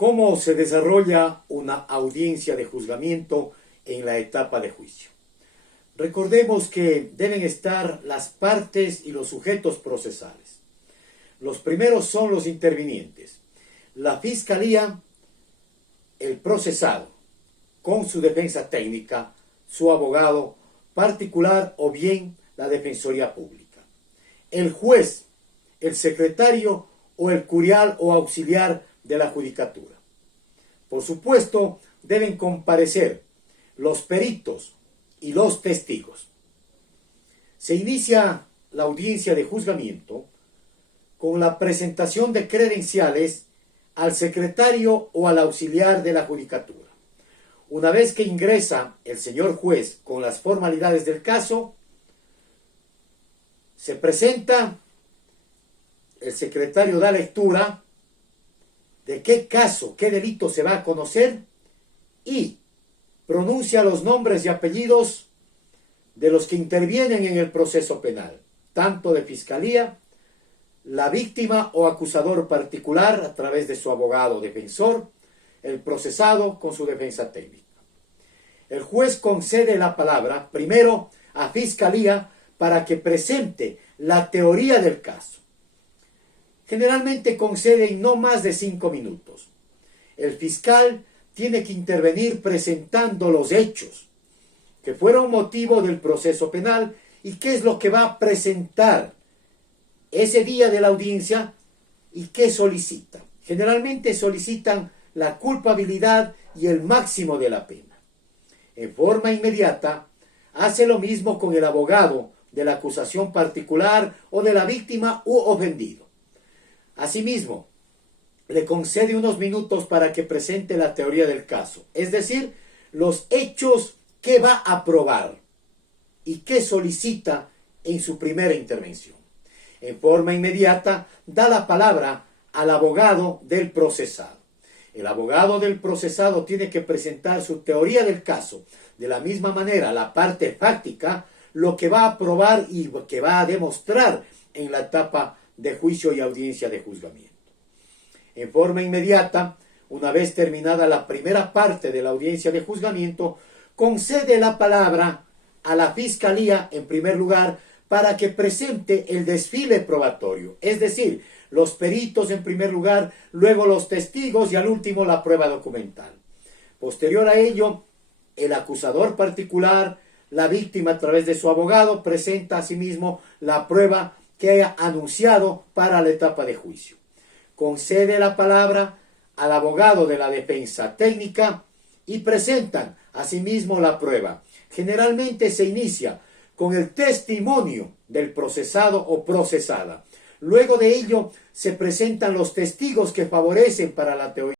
¿Cómo se desarrolla una audiencia de juzgamiento en la etapa de juicio? Recordemos que deben estar las partes y los sujetos procesales. Los primeros son los intervinientes, la fiscalía, el procesado, con su defensa técnica, su abogado particular o bien la defensoría pública, el juez, el secretario o el curial o auxiliar de la judicatura. Por supuesto, deben comparecer los peritos y los testigos. Se inicia la audiencia de juzgamiento con la presentación de credenciales al secretario o al auxiliar de la judicatura. Una vez que ingresa el señor juez con las formalidades del caso, se presenta, el secretario da lectura de qué caso, qué delito se va a conocer y pronuncia los nombres y apellidos de los que intervienen en el proceso penal, tanto de fiscalía, la víctima o acusador particular a través de su abogado o defensor, el procesado con su defensa técnica. El juez concede la palabra primero a fiscalía para que presente la teoría del caso. Generalmente conceden no más de 5 minutos. El fiscal tiene que intervenir presentando los hechos que fueron motivo del proceso penal y qué es lo que va a presentar ese día de la audiencia y qué solicita. Generalmente solicitan la culpabilidad y el máximo de la pena. En forma inmediata, hace lo mismo con el abogado de la acusación particular o de la víctima u ofendido. Asimismo, le concede unos minutos para que presente la teoría del caso, es decir, los hechos que va a probar y que solicita en su primera intervención. En forma inmediata, da la palabra al abogado del procesado. El abogado del procesado tiene que presentar su teoría del caso. De la misma manera, la parte fáctica, lo que va a probar y que va a demostrar en la etapa de juicio y audiencia de juzgamiento. En forma inmediata, una vez terminada la primera parte de la audiencia de juzgamiento, concede la palabra a la fiscalía en primer lugar para que presente el desfile probatorio, es decir, los peritos en primer lugar, luego los testigos y al último la prueba documental. Posterior a ello, el acusador particular, la víctima a través de su abogado, presenta asimismo la prueba que haya anunciado para la etapa de juicio. Concede la palabra al abogado de la defensa técnica y presentan asimismo la prueba. Generalmente se inicia con el testimonio del procesado o procesada. Luego de ello se presentan los testigos que favorecen para la teoría.